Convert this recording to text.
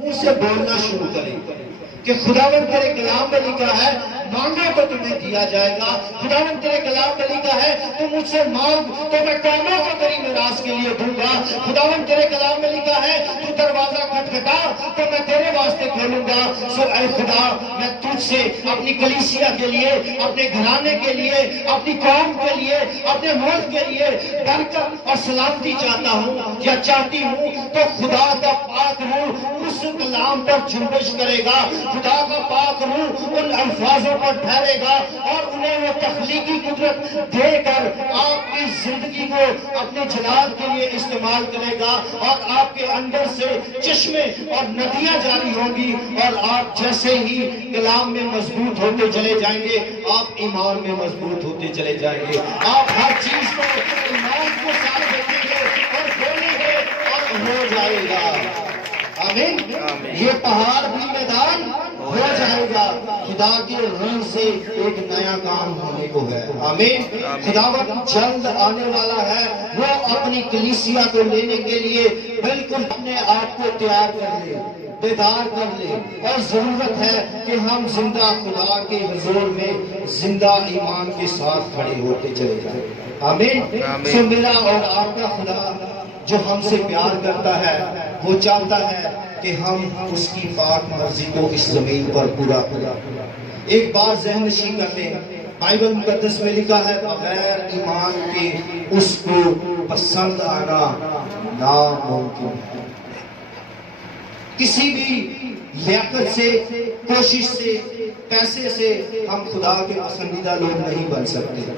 منہ سے بولنا شروع کریں کہ خداوند تیرے کلام میں لکھا ہے مانگو تو تمہیں دیا جائے گا. خداوند تیرے کلام میں لکھا ہے تو مجھ سے مانگ تو میں قوموں کو تیری میراث کے لیے دوں گا. خداوند تیرے کلام میں لکھا ہے تو دروازہ کھٹکھٹا تو میں تیرے واسطے کھولوں گا. سو اے خدا میں تجھ سے اپنی کلیسیا کے لیے, اپنے گھرانے کے لیے, اپنی قوم کے لیے, اپنے ملک کے لیے برکت اور سلامتی چاہتا ہوں یا چاہتی ہوں. تو خدا کا پاک روح اس کلام پر جنبش کرے گا. خدا کا پاک روح ان الفاظوں پر ٹھہرے گا اور انہیں وہ تخلیقی قدرت دے کر آپ کی زندگی کو اپنے جلال کے لیے استعمال کرے گا اور آپ کے اندر سے چشمے اور ندیاں جاری ہوں گی. اور آپ جیسے ہی کلام میں مضبوط ہوتے چلے جائیں گے آپ ایمان میں مضبوط ہوتے چلے جائیں گے. آپ ہر چیز کو ایمان کو ساتھ رکھیں گے اور بولیں گے اور ہو جائے گا. آمین. یہ پہاڑ بھی میدان ہو جائے گا. خدا کے روح سے ایک نیا کام ہونے کو ہے. آمین. خداوند جلد آنے والا ہے. وہ اپنی کلیسیا کو لینے کے لیے بالکل اپنے آپ کو تیار کر لے, بیدار کر لے. اور ضرورت ہے کہ ہم زندہ خدا کے حضور میں زندہ ایمان کے ساتھ کھڑے ہوتے چلے جائیں. آمین. سو میرا اور آپ کا خدا جو ہم سے پیار کرتا ہے وہ چاہتا ہے کہ ہم اس کی پاک مرضی کو اس زمین پر پورا کریں. ایک بات ذہن نشین کر لیں, بائبل مقدس میں لکھا ہے بغیر ایمان کے اس کو پسند آنا ناممکن ہے. کسی بھی لیاقت سے, کوشش سے, پیسے سے ہم خدا کے پسندیدہ لوگ نہیں بن سکتے.